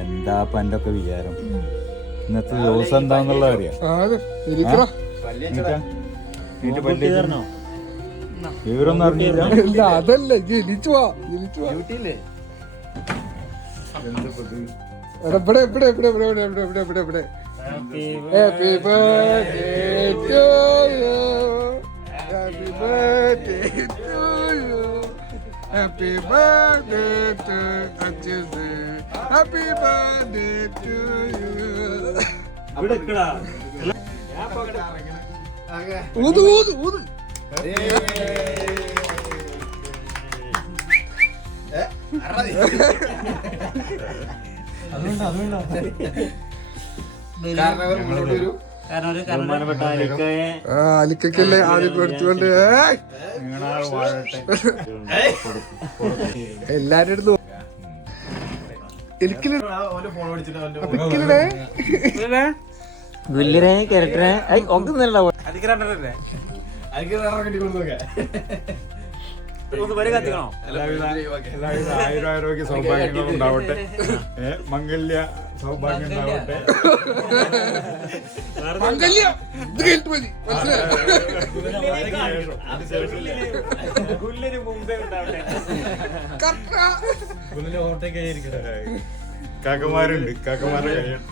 എന്താ എന്റെ ഒക്കെ വിചാരം? ഇന്നത്തെ ദിവസം എന്താന്നുള്ള അറിയാം. വിവരൊന്നും അറിഞ്ഞില്ല. അതല്ല ജനിച്ചു ഇവിടെ ഇവിടെ ഇവിടെ ഇവിടെ ഇവിടെ ഇവിടെ ഇവിടെ ഇവിടെ happy birthday to you happy birthday to you happy birthday to അച്ഛൻ ഹാപ്പി ബർത്ത്ഡേ ടു യു ഊത് ഊത് ഊത് അലിക്കല്ലേ ആദ്യം എടുത്തുകൊണ്ട് എല്ലാരും എടുത്തു ഗുല്ലിനെ ക്യാരക്ടറെ ഒന്നല്ല എല്ലാവിധ ആയുരാരോഗ്യ സൗഭാഗ്യങ്ങളും ഉണ്ടാവട്ടെ. മംഗല്യ സൗഭാഗ്യം ഉണ്ടാവട്ടെ. കാക്കമാരുണ്ട്, കാക്കമാരുടെ കഴിയണം.